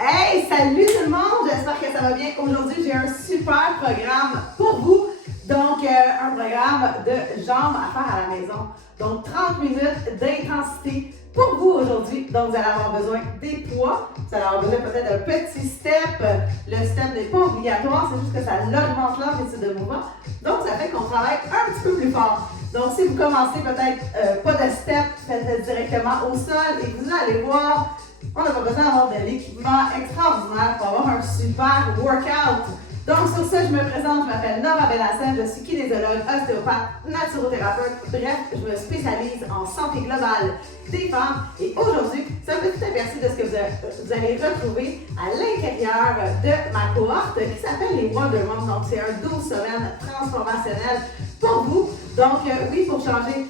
Hey, salut tout le monde! J'espère que ça va bien. Aujourd'hui, j'ai un super programme pour vous. Donc, un programme de jambes à faire à la maison. Donc, 30 minutes d'intensité pour vous aujourd'hui. Donc, vous allez avoir besoin des poids. Vous allez avoir besoin peut-être d'un petit step. Le step n'est pas obligatoire, c'est juste que ça augmente l'amplitude de mouvement. Donc, ça fait qu'on travaille un petit peu plus fort. Donc, si vous commencez peut-être pas de step, faites-le directement au sol et vous allez voir, on n'a pas besoin d'avoir de l'équipement extraordinaire pour avoir un super workout. Donc, sur ce, je me présente, je m'appelle Nora Benassin, je suis kinésiologue, ostéopathe, naturothérapeute. Bref, je me spécialise en santé globale des femmes. Et aujourd'hui, c'est un petit aperçu de ce que vous allez retrouver à l'intérieur de ma cohorte qui s'appelle les Wonder Moms. Donc, c'est un 12 semaines transformationnel pour vous. Donc, oui, pour changer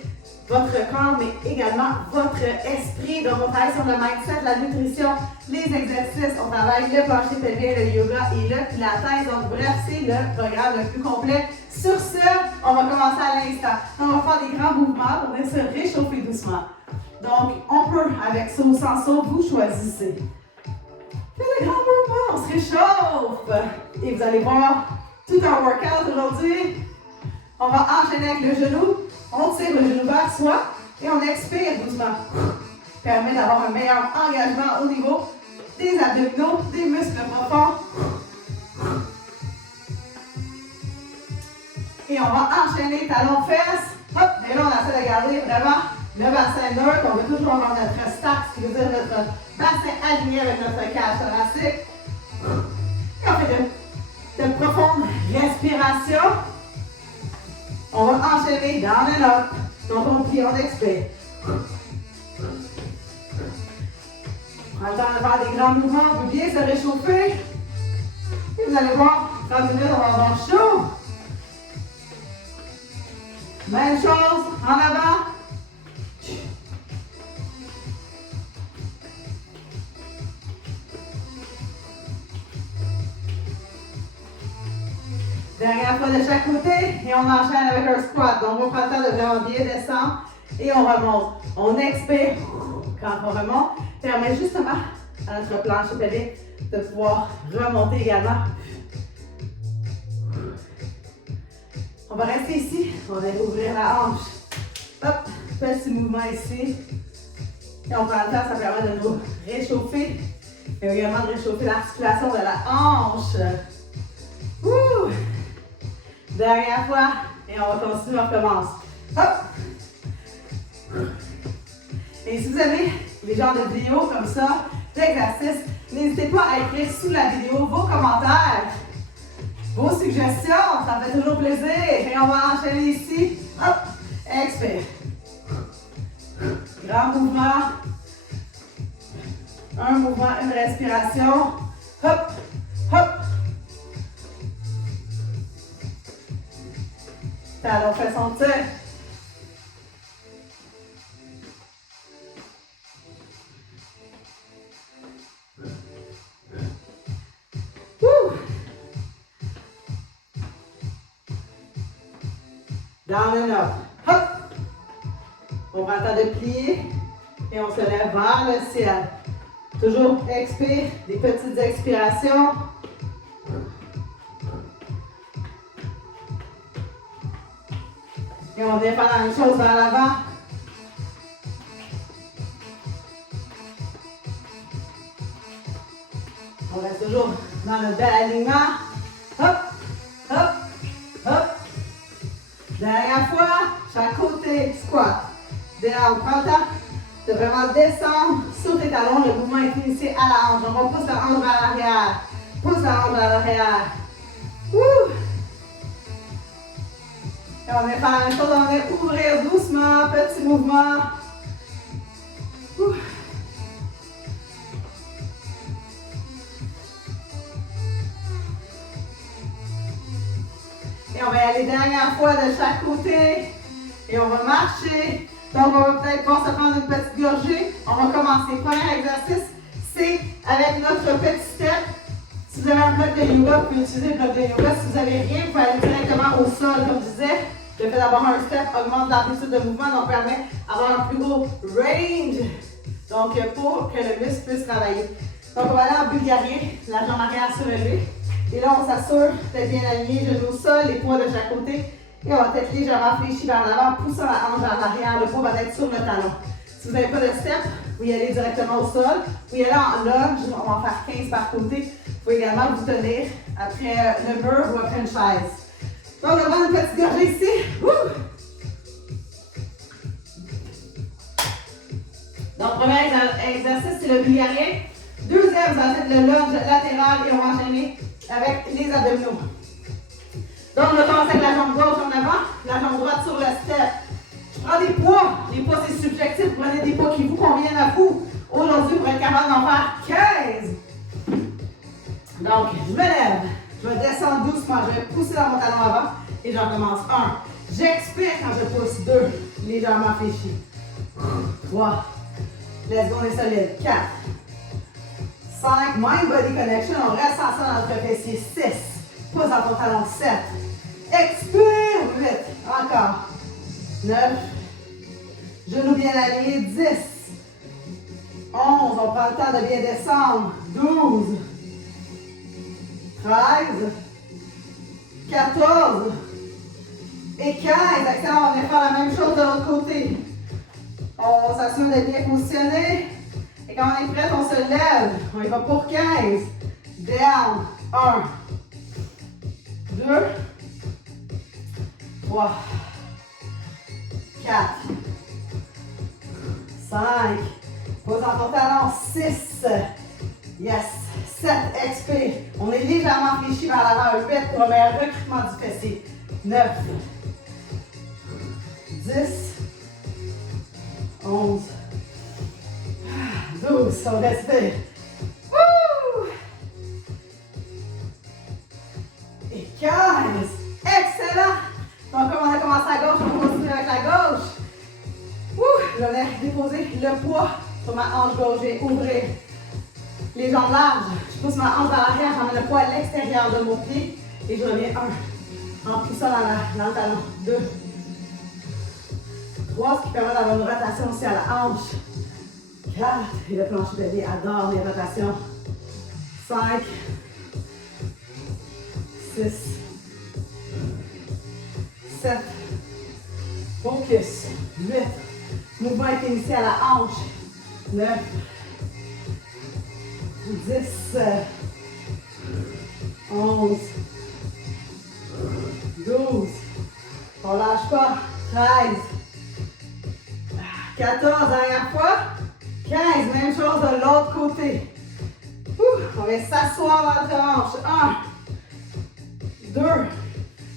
votre corps, mais également votre esprit. Donc, on travaille sur le mindset, la nutrition, les exercices, on travaille le plancher pelvien, le yoga et le pilates. Donc, bref, c'est le programme le plus complet. Sur ce, on va commencer à l'instant. On va faire des grands mouvements pour venir se réchauffer doucement. Donc, on peut, avec saut ou sans saut, vous choisissez. Faites des grands mouvements, on se réchauffe. Et vous allez voir tout un workout aujourd'hui. On va enchaîner avec le genou. On tire le genou vers soi et on expire doucement. Permet d'avoir un meilleur engagement au niveau des abdominaux, des muscles profonds. Et on va enchaîner talons-fesses. Hop, et là on essaie de garder vraiment le bassin neutre. On veut toujours avoir notre stack, ce qui veut dire notre bassin aligné avec notre cage thoracique. Et on fait de profondes respirations. On va enchaîner down and up. Donc on plie, on expire. On a le temps de faire des grands mouvements pour bien se réchauffer. Et vous allez voir, 30 minutes, on va avoir chaud. Même chose, en avant. Dernière fois de chaque côté et on enchaîne avec un squat. Donc, on prend le temps de vraiment bien descendre et on remonte. On expire. Quand on remonte, permet justement à notre planche pelvienne de pouvoir remonter également. On va rester ici. On va ouvrir la hanche. Hop, petit mouvement ici. Et on prend le temps, ça permet de nous réchauffer et également de réchauffer l'articulation de la hanche. Ouh! Dernière fois, et on va continuer, on recommence. Hop! Et si vous avez des genres de vidéos comme ça, d'exercices, n'hésitez pas à écrire sous la vidéo vos commentaires, vos suggestions, ça me fait toujours plaisir. Et on va enchaîner ici. Hop! Expire. Grand mouvement. Un mouvement, une respiration. Hop! Hop! Talons fait sentir. Down and up. Hop! On prend le temps de plier et on se lève vers le ciel. Toujours expire, des petites expirations. Et on vient faire la même chose vers l'avant. On reste toujours dans notre bel alignement. Hop, hop, hop. Dernière fois, chaque côté, squat. Derrière, on prend le temps de vraiment descendre sur tes talons. Le mouvement est initié à la hanche. Donc on pousse la hanche vers l'arrière. Pousse la hanche vers l'arrière. Wouh! Et on vient faire la même chose, on vient ouvrir doucement, petit mouvement. Ouh. Et on va y aller dernière fois de chaque côté. Et on va marcher. Donc on va peut-être pouvoir se prendre une petite gorgée. On va commencer. Premier exercice, c'est avec notre petit step. Si vous avez un bloc de yoga, vous pouvez utiliser le bloc de yoga. Si vous n'avez rien, vous pouvez aller directement au sol, comme je disais. Le fait d'avoir un step augmente l'amplitude de mouvement, donc permet d'avoir un plus gros range. Donc, pour que le muscle puisse travailler. Donc, on va aller en bulgarien, la jambe arrière surélevée. Et là, on s'assure d'être bien aligné, genoux au sol, les poids de chaque côté. Et on va être légèrement fléchi vers l'avant, poussant la hanche vers l'arrière. Le poids va être sur le talon. Si vous n'avez pas de step, vous y allez directement au sol. Vous y allez en lunge, on va en faire 15 par côté. Vous pouvez également vous tenir après le mur ou après une chaise. Donc, on va prendre une petite gorgée ici. Wouh! Donc, premier exercice, c'est le bulgarien. Deuxième, vous allez faire le lunge latéral et on va enchaîner avec les abdominaux. Donc, on va commencer avec la jambe gauche en avant, la jambe droite sur le step. Je prends des poids. Les poids, c'est subjectif. Vous prenez des poids qui vous conviennent à vous. Aujourd'hui, vous êtes capable d'en faire 15. Donc, je me lève. Je vais descendre doucement. Je vais pousser dans mon talon avant et j'en commence. 1. J'expire quand je pousse. 2. Légèrement fléchi. 3. Let's go, on est solide. 4. 5. Mind body connection. On reste ensemble dans notre fessier. 6. Pousse dans ton talon. 7. Expire. 8. Encore. 9. Genoux bien alignés. 10. 11. On prend le temps de bien descendre. 12. 13. 14. Et 15. Excellent. On vient faire la même chose de l'autre côté. On s'assure d'être bien positionné. Et quand on est prêt, on se lève. On y va pour 15. Down. 1. 2. 3. 4. 5. Pose dans ton talon. 6. Yes. 7. Expire. On est légèrement fléchi vers l'avant. 8. Pour un meilleur recrutement du fessier. 9. 10. 11. 12. On respire. Woo! Et 15. Excellent. Donc, comme on a commencé à gauche, on continue avec la gauche. Je vais déposer le poids sur ma hanche gauche. Je vais ouvrir les jambes larges. Je pousse ma hanche vers l'arrière, j'emmène le poids à l'extérieur de mon pied. Et je reviens 1. En poussant dans le talon. 2. 3, ce qui permet d'avoir une rotation aussi à la hanche. 4. Et le plancher bébé adore les rotations. 5. 6. 7. Focus. 8. Mouvement est initié à la hanche. 9. 10. 11. 12. On lâche pas. 13. 14, dernière fois. 15, même chose de l'autre côté. On va s'asseoir dans notre hanche. 1. 2.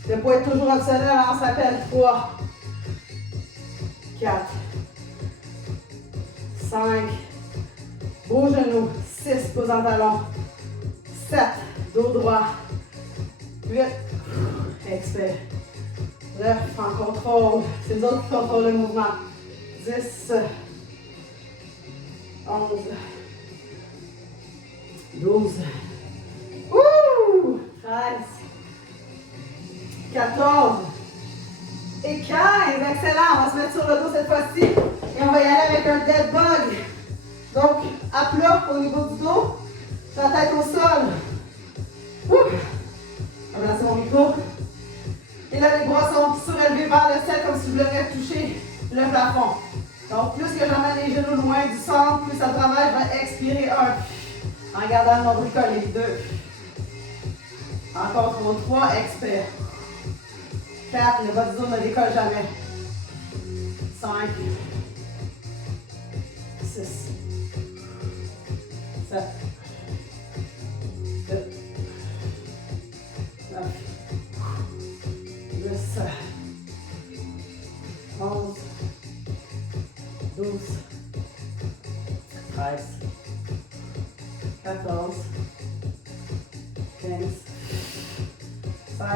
Le poids est toujours optionnel, on s'appelle 3. 4. 5. Beau genou. 6, pose en talon. 7. Dos droit. 8. Expire. 9. En contrôle. C'est nous autres qui contrôlent le mouvement. 10. 11. 12. 13. 14. Et 15. Excellent. On va se mettre sur le dos cette fois-ci. Et on va y aller avec un dead bug. Donc, à plat au niveau du dos. La tête au sol. On va placer mon micro. Et là, les bras sont surélevés vers le ciel comme si je voulais toucher le plafond. Donc, plus que j'emmène les genoux loin du centre, plus à travers, je vais expirer 1. En gardant le nombril collé. 2. Encore pour 3, expire. 4, le bas du dos ne décolle jamais. 5. 6. 7. 8. 9. 10. 11. 12. 13. 14. 15. 16.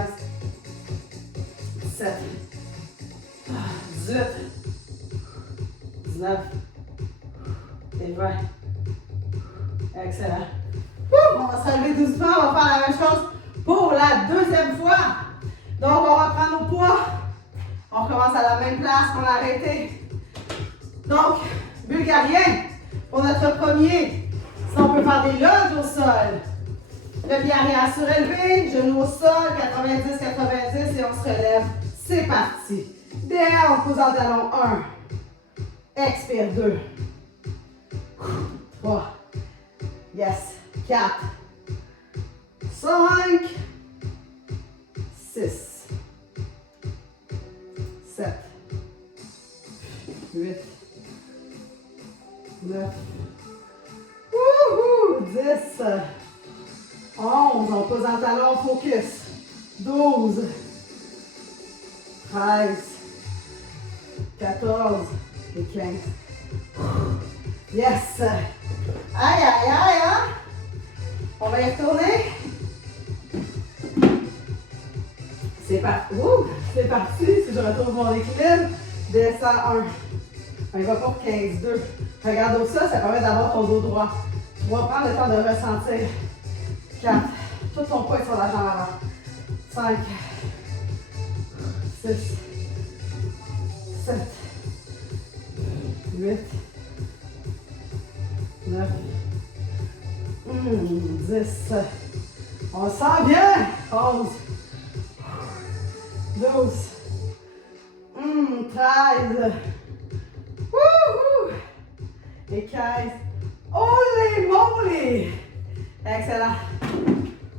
17. 18. 19. Et 20. Excellent. On va se relever doucement. On va faire la même chose pour la deuxième fois. Donc, on va prendre nos poids. On recommence à la même place qu'on a arrêté. Donc, bulgarien, pour notre premier Sinon, on peut faire des lunges au sol. Le pied arrière surélevé, genou au sol, 90-90 et on se relève. C'est parti. Down, pose en talon, 1. Expire, 2. 3. Yes. 4. 5. 6. 7. 8. 9. Wouhou! 10. 11. On pose en talon, focus. 12. 13. 14. Et 15. Yes! Aïe, aïe, aïe, hein? On va y retourner. C'est parti. C'est parti. Si je retrouve mon équilibre, descends 1. On y va pour 15, 2. Regarde au sol, ça permet d'avoir ton dos droit. Tu vas prendre le temps de ressentir. 4. Tout ton poids sur la jambe avant. 5. 6. 7. 8. 9. 10. On sent bien. 11. 12. 13. Wouhou! Et 15. Holy moly! Excellent.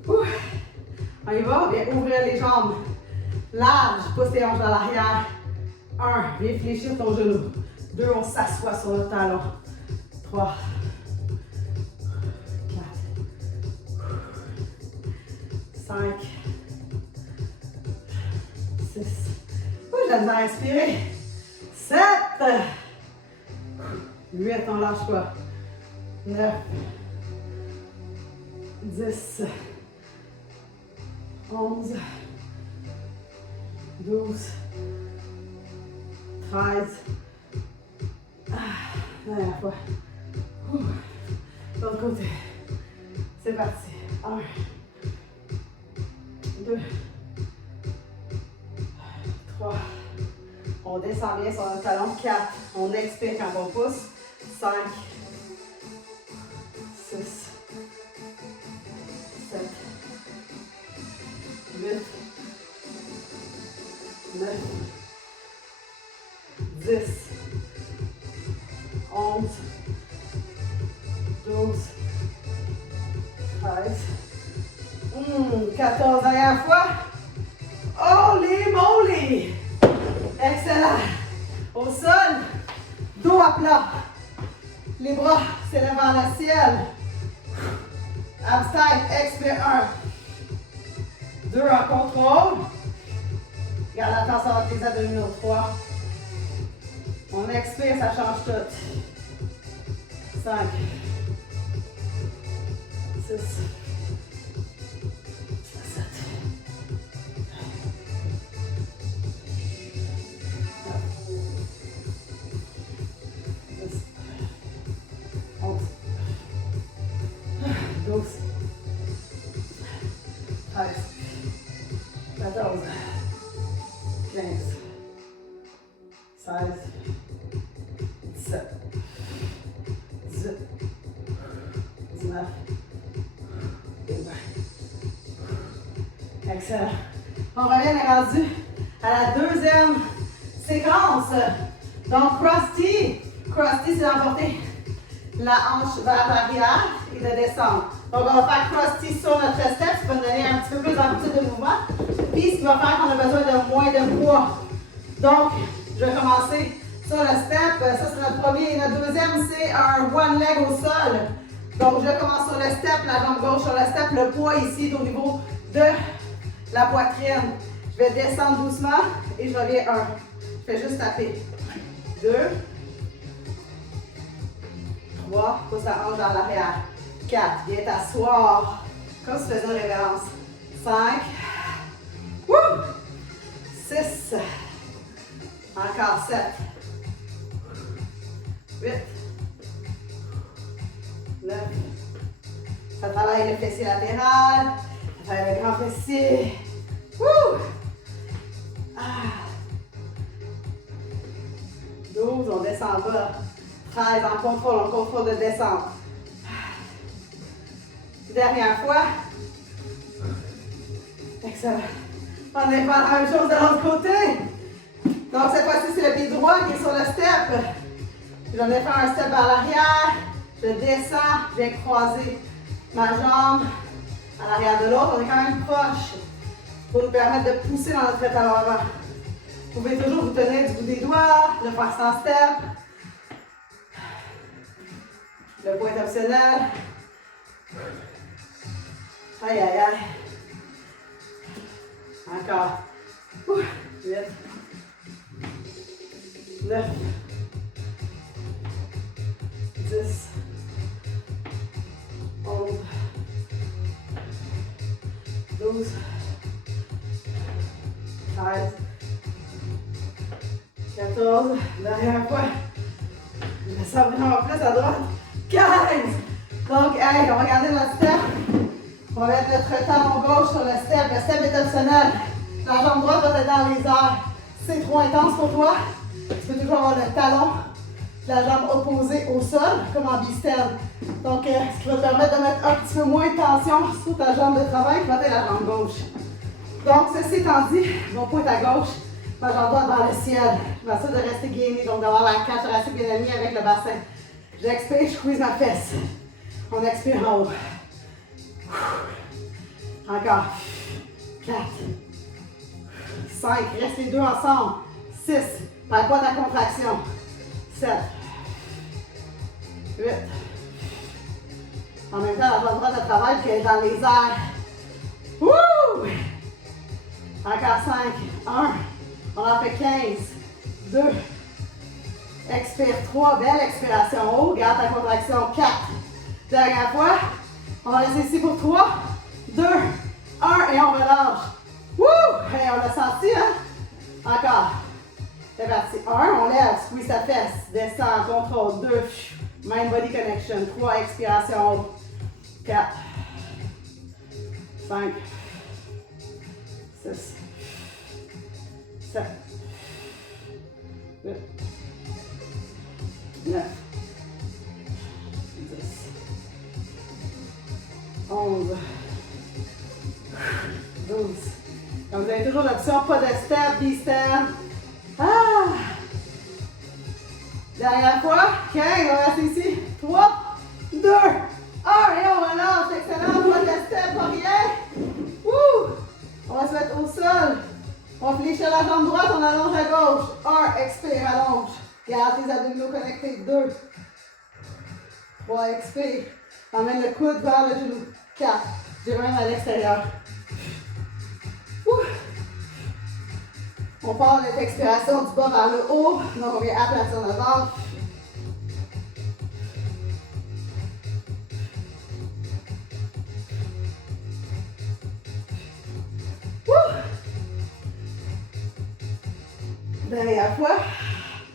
On y va. Viens ouvrir les jambes. Large. Pousse tes hanches dans l'arrière. 1. Viens fléchir ton genou. 2. On s'assoit sur le talon. 3. 4. 5. 6. J'ai besoin d'inspirer. 7. 8. On lâche pas. 9. 10. 11. 12. 13. Dernière fois. L'autre côté. C'est parti. 1. 2. 3. On descend bien sur le talon. 4. On expire quand on pousse. 5. 6. 7. 8. 9. 10. 11. 12. 13. 14. Dernière fois. Holy moly! Excellent. Au sol, dos à plat. Les bras s'élèvent vers le ciel. Abs tight, expire 1. 2 en contrôle. Garde la tension avec les abdominaux. 3. On expire, ça change tout. 5. 6. 7. 12, 13, 14, 15, 16, 17, 18, 19 et 20. Excellent. On revient, on est rendu à la deuxième séquence. Donc, crusty. Crusty, c'est d'emporter la hanche vers l'arrière et de descendre. Donc, on va faire crusty sur notre step. Ça va nous donner un petit peu plus d'amplitude de mouvement. Puis, ce qui va faire qu'on a besoin de moins de poids. Donc, je vais commencer sur le step. Ça, c'est notre premier. Et notre deuxième, c'est un one leg au sol. Donc, je commence sur le step, la jambe gauche sur le step. Le poids ici est au niveau de la poitrine. Je vais descendre doucement et je reviens 1. Je fais juste taper. 2. 3. Pousse la hanche dans l'arrière. 4. Viens t'asseoir. Comme si tu faisais une révérence. 5. 6. Encore 7. 8. 9. Ça travaille le fessier latéral. Ça travaille le grand fessier. 12. On descend bas. 13. En contrôle. On contrôle de descendre. Dernière fois. Excellent. On n'est pas la même chose de l'autre côté. Donc cette fois-ci, c'est le pied droit qui est sur le step. Je vais faire un step vers l'arrière. Je descends, je viens croiser ma jambe à l'arrière de l'autre. On est quand même proche pour nous permettre de pousser dans notre talon avant. Vous pouvez toujours vous tenir du bout des doigts, le faire sans step. Le point est optionnel. Aïe, aïe, aïe. Encore. 8. 9. 10. 11. 12. 13. 14. Dernière fois. Je descends vraiment plus à droite. 15. Donc, hey, on va garder notre step. On va mettre notre talon gauche sur le step. Le step est optionnel. La jambe droite va être dans les airs. Si c'est trop intense pour toi, tu peux toujours avoir le talon, la jambe opposée au sol, comme en bisterne. Donc, ce qui va te permettre de mettre un petit peu moins de tension sur ta jambe de travail, qui va être la jambe gauche. Donc, ceci étant dit, mon point est à gauche, ma jambe droite dans le ciel. Je m'assure de rester gainée, donc d'avoir la cage thoracique bien alignée avec le bassin. J'expire, je squeeze ma fesse. On expire en haut. Encore. 4. 5. Reste les deux ensemble. 6. Perds pas ta contraction. 7. 8. En même temps, la jambe droite de travail qui est dans les airs. Wouh! Encore 5. 1. On en fait 15. 2. Expire 3. Belle expiration. Haut. Garde ta contraction. 4. Dernière fois. On va rester ici pour 3, 2, 1 et on relâche. Wouh! Hey, on l'a senti, hein? Encore. C'est parti. 1, on lève, squeeze sa fesse. Descend, contrôle. 2, mind body connection. 3, expiration. 4, 5, 6, 7, 8, 9, 10. 11, 12. Donc, vous avez toujours l'option, pas de step, B-stand. Ah! Dernière fois, 15, on va rester ici. 3, 2, 1, et on relâche. Excellent, pas de step, pas rien. Wouh! On va se mettre au sol. On fléchit la jambe droite, on allonge à gauche. 1, expire, allonge. Garde tes abdominaux connectés. 2, 3, expire. Emmène le coude vers le genou. 4. J'ai même à l'extérieur. On part de l'expiration du bas vers le haut. Donc, on vient aplatir notre ventre. Dernière fois.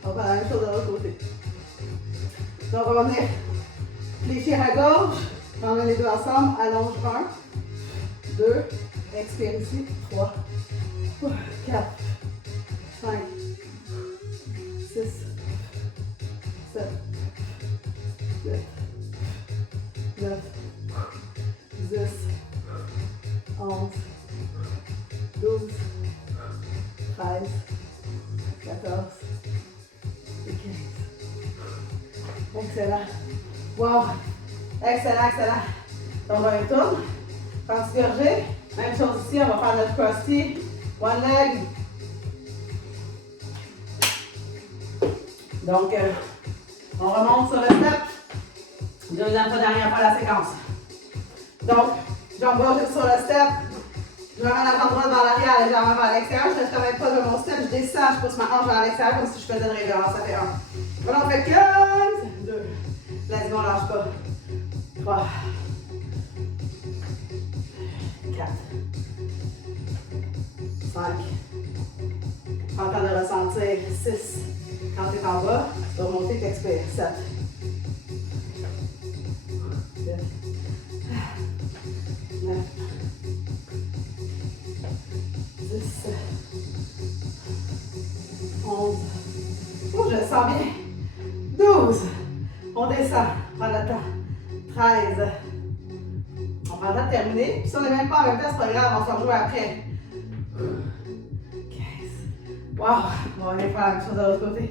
On va faire la même chose de l'autre côté. Donc, on va venir fléchir à gauche. On met les deux ensemble. Allonge 1, 2, expire ici. 3, 4, 5, 6, 7, 8, 9, 10, 11, 12, 13, 14 et 15. Excellent. Wow! Excellent, excellent. Donc, on retourne. Petit gorgée. Même chose ici, on va faire notre cross-t. One leg. Donc, on remonte sur le step. Deuxième fois, dernière fois la séquence. Donc, jambe gauche sur le step. Je ramène la jambe droite vers l'arrière, les jambes vers l'extérieur. Je ne reste quand même pas de mon step. Je descends, je pousse ma hanche vers l'extérieur comme si je faisais une révérence. Ça fait 1. Voilà, on fait 15. 2. Let's go, on lâche pas. 3. 4. 5. Prends le temps de ressentir. 6. Quand tu es en bas, tu vas remonter, tu expires. 7. 8. 9. 10. 11. Oh, je le sens bien. 12. On descend. Prends le temps. 13. On prend le temps de terminer. Puis si on n'est même pas en même temps, c'est pas grave, on s'en rejoue après. 15. Wow! Bon, on va faire la même chose de l'autre côté.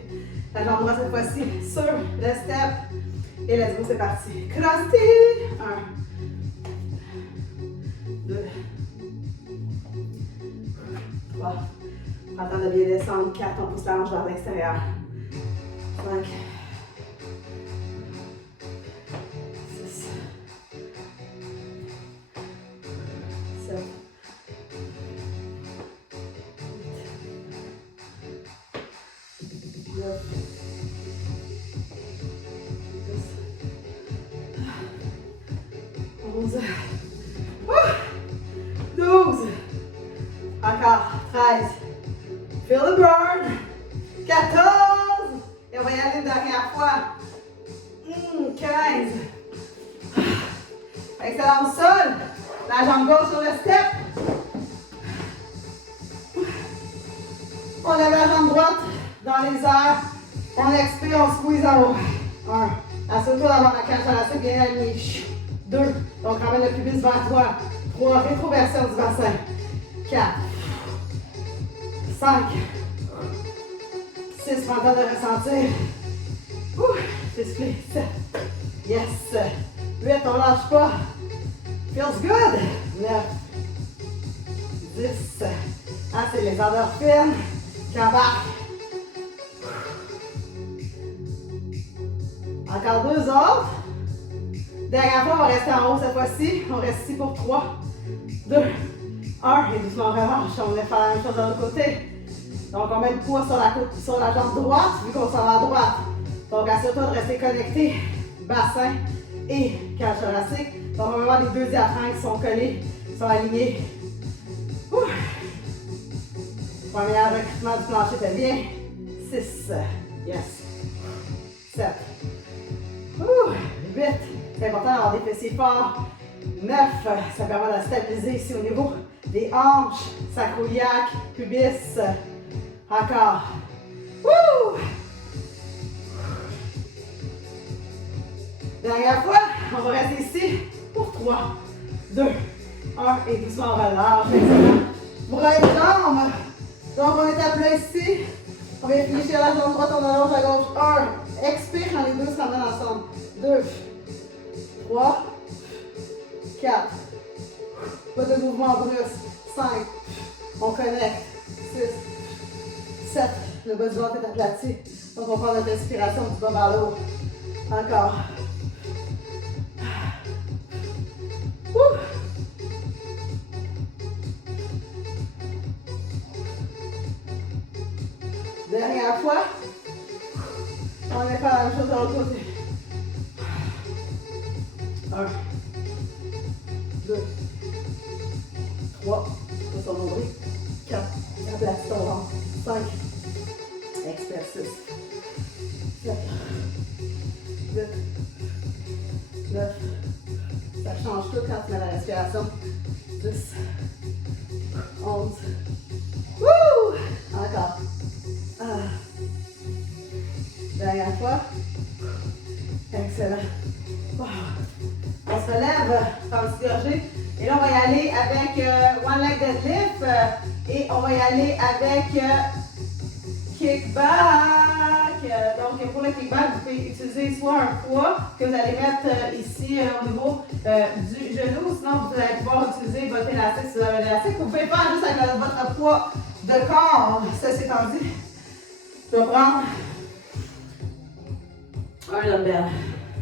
La jambe droite cette fois-ci sur le step. Et let's go, c'est parti. Cross-T. 1. 2. 3. Prends le temps de bien descendre. 4. On pousse la hanche vers l'extérieur. 5. 6. 7. 9. 11. 12. Encore. 13. Feel the burn. 14. Et on va y aller une dernière fois. 15. Excellent au sol. La jambe gauche sur le step. On lève la jambe droite dans les airs. On expire, on squeeze en haut. 1. Assieds-toi devant la cage thoracique bien alignée. 2. Donc ramène le pubis vers toi. 3. Rétroversion du bassin. 4. 5. 6. Prends le temps de ressentir. 6. 7. Yes. 8. On lâche pas. Feels good. 9. 10. Ah, c'est les endorphines qui embarquent. Encore 2 autres. Dernière fois, on va rester en haut cette fois-ci. On reste ici pour 3, 2, 1. Et doucement, on relâche. On va faire la même chose de l'autre côté. Donc, on met le poids sur la jambe droite, vu qu'on s'en va à droite. Donc, assure-toi de rester connecté, bassin et cage thoracique. Donc, on va voir les deux diaphragmes qui sont collés, qui sont alignés. Premier recrutement du plancher fait bien. 6. Yes. 7. 8. C'est important d'avoir des fessiers forts. 9. Ça permet de stabiliser ici au niveau des hanches, sacro-iliaque, pubis. Encore. Wouh! Dernière fois, on va rester ici pour 3, 2, 1. Et doucement, on relâche. Excellent. Bras et jambes. Donc, on est à plat ici. On vient fléchir la jambe droite, on allonge à gauche. 1. Expire quand les deux se ramènent ensemble. 2, 3, 4. Pas de mouvement brusque. 5. On connecte. 6, 7. Le bas du ventre est aplati. Donc, on prend notre inspiration du bas vers le haut. Encore. Dernière fois. On va faire la même chose de l'autre côté. 1, 2, 3. Sur son nombril. 4. Aplatis ton ventre. 5. Expire. 6. 7. 8. 9. Ça change tout quand tu mets la respiration. 10. 11. Wouh! Encore. Dernière fois. Excellent. Wow. On se relève par le petit gorgé. Et là, on va y aller avec one leg deadlift. Et on va y aller avec kickback. Donc, pour le kickback, vous pouvez utiliser soit un poids que vous allez mettre ici au niveau du genou. Sinon, vous allez pouvoir utiliser votre élastique si vous avez un élastique. Vous pouvez faire juste avec votre poids de corps. Ça, c'est tendu. Je vais prendre un dumbbell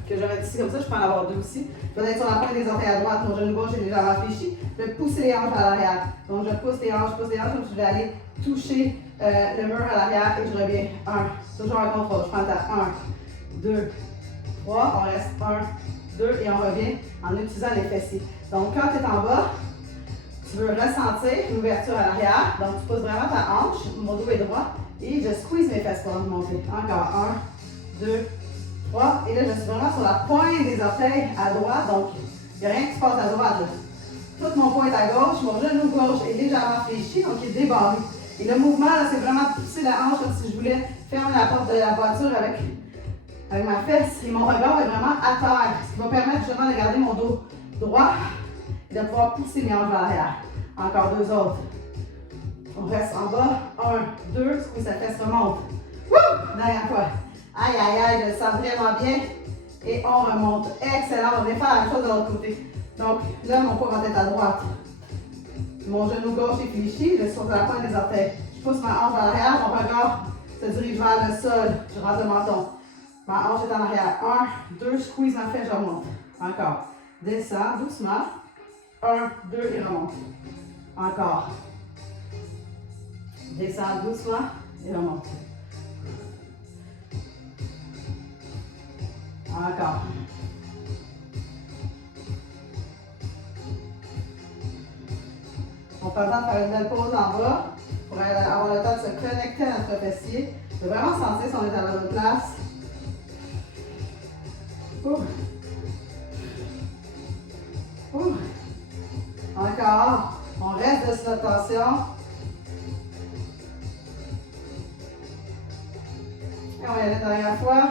que je vais mettre ici comme ça. Je peux en avoir 2 aussi. Je vais être sur la pointe des orteils à droite. Mon genou gauche est légèrement fléchi. Je vais pousser les hanches à l'arrière. Donc, je pousse les hanches. Donc, je vais aller toucher le mur à l'arrière et je reviens. 1. Toujours un contrôle. Je prends ta 1, 2, 3. On reste 1, 2 et on revient en utilisant les fessiers. Donc, quand tu es en bas, tu veux ressentir l'ouverture à l'arrière. Donc, tu poses vraiment ta hanche. Mon dos est droit. Et je squeeze mes fesses pour remonter. Encore 1, 2, 3. Et là, je suis vraiment sur la pointe des orteils à droite. Donc, il n'y a rien qui se passe à droite. Là. Tout mon pointe à gauche. Mon genou gauche est légèrement fléchi, donc il est débarré. Et le mouvement, là, c'est vraiment pousser la hanche comme si je voulais fermer la porte de la voiture avec ma fesse. Et mon regard est vraiment à terre. Ce qui va permettre justement de garder mon dos droit de pouvoir pousser mes hanches vers l'arrière. Encore 2 autres. On reste en bas. 1, 2, squeeze sa fesse, remonte. Wouh! Dernière fois. Aïe, aïe, aïe, je le sens vraiment bien. Et on remonte. Excellent. On va bien faire la même chose de l'autre côté. Donc là, mon poids va être à droite. Mon genou gauche est fléchi, je saute à la pointe des orteils. Je pousse ma hanche vers l'arrière, mon regard se dirige vers le sol. Je rentre le menton. Ma hanche est en arrière. 1, 2, squeeze ma fesse, je remonte. Encore. Descends doucement. 1, 2 et remonte. Encore. Descends doucement et remonte. Encore. On prend le temps de faire une belle pause en bas pour avoir le temps de se connecter à notre fessier. De vraiment sentir si on est à la bonne place. Encore. On reste de cette tension. Et on va y aller une dernière fois.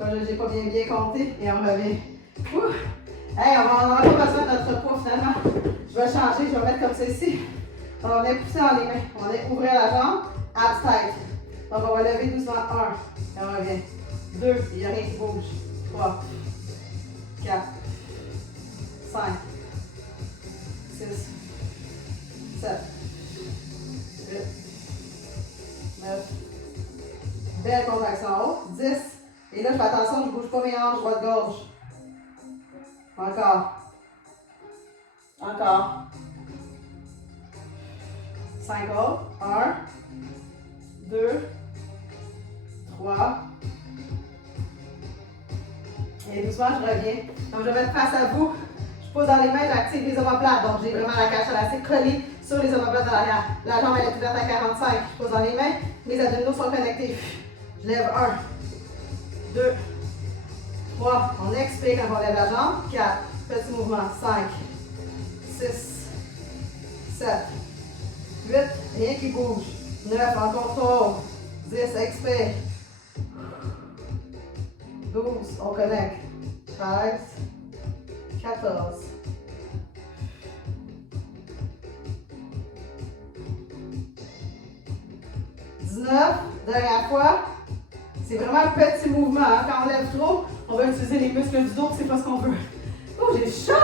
Je n'ai pas bien compté. Et on revient. Hey, on n'aura pas besoin de notre poids finalement. Je vais changer, je vais mettre comme ceci. On va venir pousser dans les mains. On va ouvrir la jambe, abs tight. Donc on va lever doucement. 1, et on revient. 2, il n'y a rien qui bouge. 3, 4, 5, 6, 7, 8, 9. Belle contraction en haut. 10. Et là, je fais attention, je ne bouge pas mes hanches droite-gauche. Encore. Encore. 5 autres. 1, 2, 3. Et doucement, je reviens. Donc, je vais mettre face à vous. Je pose dans les mains, j'active les omoplates. Donc, j'ai vraiment la cage thoracique collée sur les omoplates de l'arrière. La jambe, elle est ouverte à 45. Je pose dans les mains. Mes abdominaux sont connectés. Je lève 1, 2, 3. On expire quand on lève la jambe. 4. Petit mouvement. 5, 6, 7, 8. Rien qui bouge. 9. En contrôle. 10. Expire. 12. On connecte. 13. 14. 19. Dernière fois. C'est vraiment un petit mouvement. Hein? Quand on lève trop, on va utiliser les muscles du dos, c'est pas ce qu'on veut. Oh, j'ai chaud!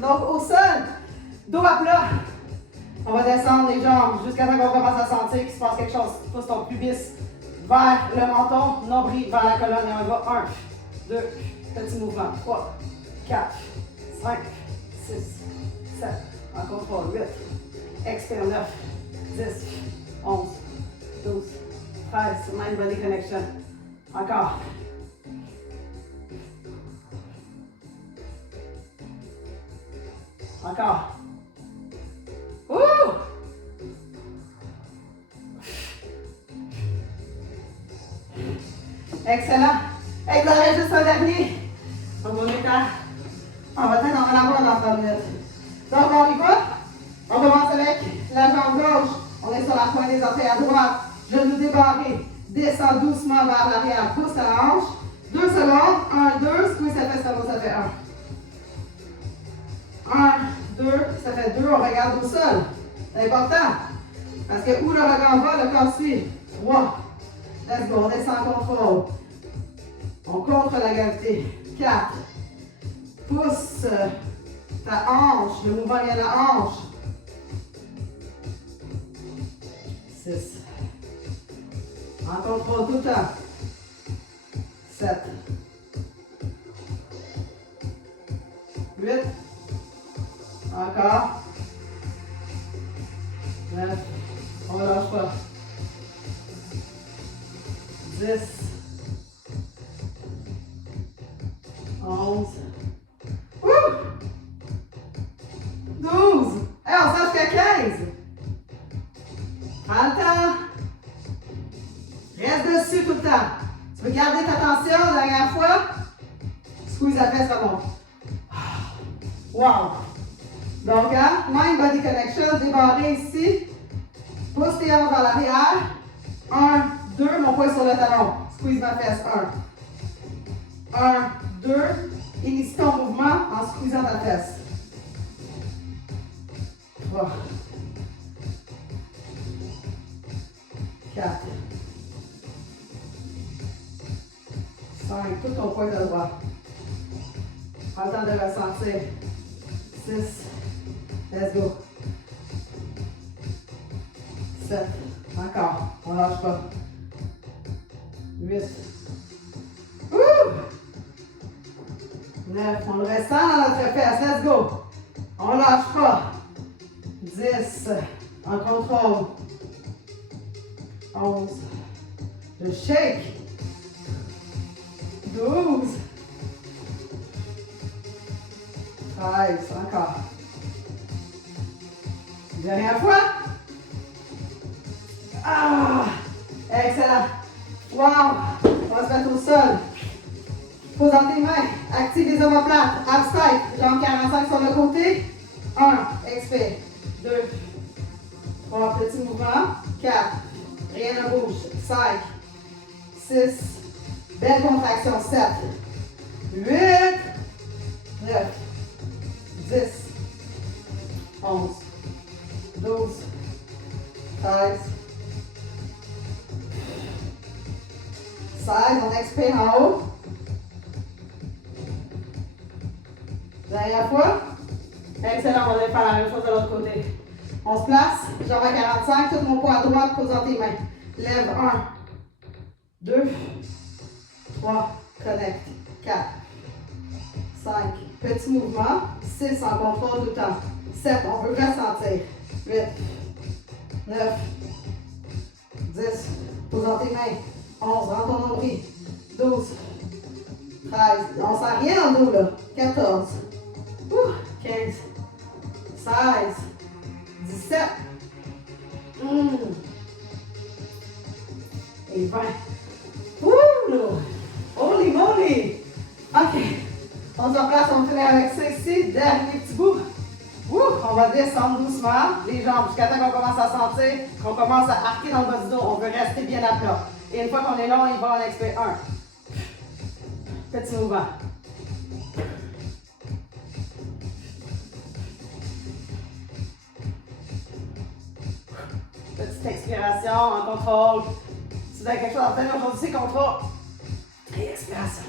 Donc, au sol, dos à plat. On va descendre les jambes jusqu'à temps qu'on commence à sentir qu'il se passe quelque chose. Tu pousses ton pubis vers le menton, nombril vers la colonne et on y va. 1, 2, petit mouvement. 3, 4, 5, 6, 7. En contrôle. 8. Expire. 9, 10, 11, 12, 13. Mind body connection. Encore. Encore. Ouh! Excellent. Et vous avez juste un dernier. On va mettre on va en avoir dans 3 minutes. Donc on y va. On commence avec la jambe gauche. On est sur la pointe des orteils à droite. Genou débarré. Descend doucement vers l'arrière. Pousse la hanche. 2 secondes. 1, 2. Squeeze sa fesse, ça fait 1. 1, 2, ça fait 2. On regarde au sol. C'est important. Parce que où le regard va, le corps suit. 3. Let's go. On descend en contrôle. On contre la gravité. 4. Pousse ta hanche. Le mouvement vient de la hanche. 6. En contrôle tout le temps. 7. 8. Encore. 9. On ne lâche pas. 10. 11. 12. Et on sort jusqu'à 15. Prends le temps. Reste dessus tout le temps. Tu veux garder ta tension la dernière fois. Squeeze la fesse, remonte. Wow. Donc, hein, mind body connection, débarré ici. Pousse tes hanches vers l'arrière. 1, 2, mon poing sur le talon. Squeeze ma fesse. 1, 2. Initie ton mouvement en squeezant ta fesse. 3, 4, 5, tout ton poids de droit. Prends le temps de ressentir. 6, let's go. 7, encore, on ne lâche pas. 8, 9, on le ressent dans notre fesse, let's go. On ne lâche pas. 10, en contrôle. 11, je shake. 12, 13, encore. Dernière fois. Ah, excellent. Wow, on va se mettre au sol. Pose dans tes mains, active les omoplates, abstract, jambes 45 sur le côté. 1, expire. 2, 3, petit mouvement. 4, rien ne bouge. 5, 6, belle contraction. 7, 8, 9, 10, 11, 12, 13, 16, on expire en haut. Dernière fois. Excellent, on va aller faire la même chose de l'autre côté. On se place, jambes à 45, tout mon poids à droite, pose dans tes mains. Lève 1, 2, 3, connecte, 4, 5, petit mouvement, 6 en contrôle tout le temps, 7, on veut ressentir, 8, 9, 10, pose dans tes mains, 11, rentre ton nombril, 12, 13, on sent rien dans le dos là, 14, 15, 16, 17, et 20. Holy moly! Ok, on se replace, on finit avec ça ici, dernier petit bout. On va descendre doucement, les jambes, jusqu'à temps qu'on commence à sentir, qu'on commence à arquer dans le bas du dos. On veut rester bien à plat. Et une fois qu'on est là, on y va, on expire. 1. Petit mouvement. Petite expiration, en contrôle. Si vous avez quelque chose à faire aujourd'hui, c'est contrôle. Et expiration.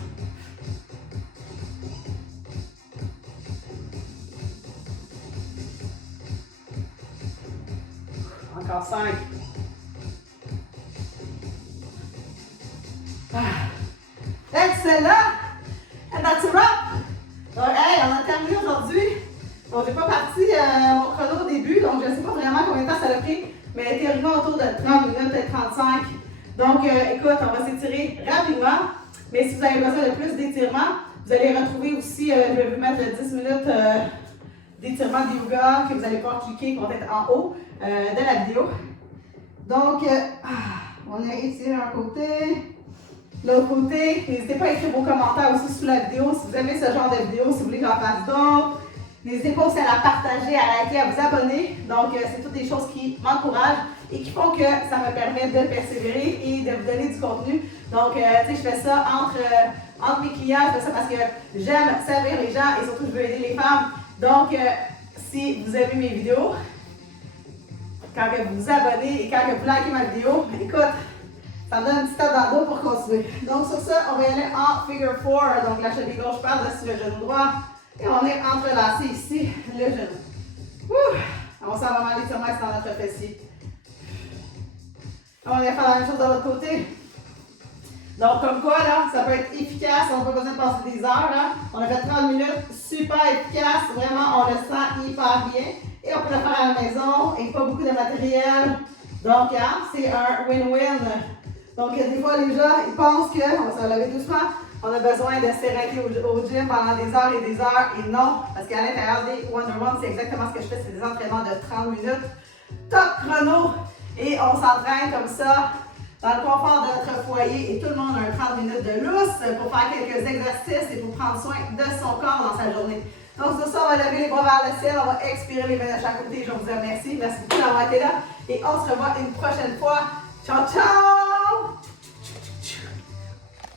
Encore 5. Excellent! And that's a wrap! Donc, hey, on a terminé aujourd'hui. Bon, j'ai pas parti mon chrono au début, donc je ne sais pas vraiment combien de temps ça a pris, mais théoriquement autour de 30 minutes, peut-être 35. Donc, écoute, on va s'étirer rapidement. Mais si vous avez besoin de plus d'étirement, vous allez retrouver aussi, je vais vous mettre 10 minutes d'étirement de yoga que vous allez pouvoir cliquer, qui vont être en haut de la vidéo. Donc, on a étiré un côté. L'autre côté, n'hésitez pas à écrire vos commentaires aussi sous la vidéo si vous aimez ce genre de vidéo, si vous voulez que j'en fasse d'autres. N'hésitez pas aussi à la partager, à liker, à vous abonner. Donc, c'est toutes des choses qui m'encouragent et qui font que ça me permet de persévérer et de vous donner du contenu. Donc, tu sais, je fais ça entre mes clients, je fais ça parce que j'aime servir les gens et surtout, je veux aider les femmes. Donc, si vous aimez mes vidéos, quand vous vous abonnez et quand vous likez ma vidéo, écoute, ça me donne un petit tape dans le dos pour continuer. Donc, sur ça, on va y aller en figure 4. Donc, la cheville gauche par-dessus le genou droit. Et on est entrelacé ici, le genou. On sent vraiment l'étirement dans notre fessier. On va faire la même chose de l'autre côté. Donc, comme quoi, là, ça peut être efficace. On n'a pas besoin de passer des heures. Là. On a fait 30 minutes, super efficace. Vraiment, on le sent hyper bien. Et on peut le faire à la maison et pas beaucoup de matériel. Donc, c'est un win-win. Donc, des fois, les gens, ils pensent qu'on va se lever doucement. On a besoin de s'arrêter au gym pendant des heures et des heures. Et non, parce qu'à l'intérieur des Wonder One, c'est exactement ce que je fais. C'est des entraînements de 30 minutes. Top chrono. Et on s'entraîne comme ça dans le confort de notre foyer. Et tout le monde a 30 minutes de lousse pour faire quelques exercices et pour prendre soin de son corps dans sa journée. Donc, sur ça, on va lever les bras vers le ciel. On va expirer les mains de chaque côté. Je vous remercie. Merci beaucoup d'avoir été là. Et on se revoit une prochaine fois. Ciao, ciao!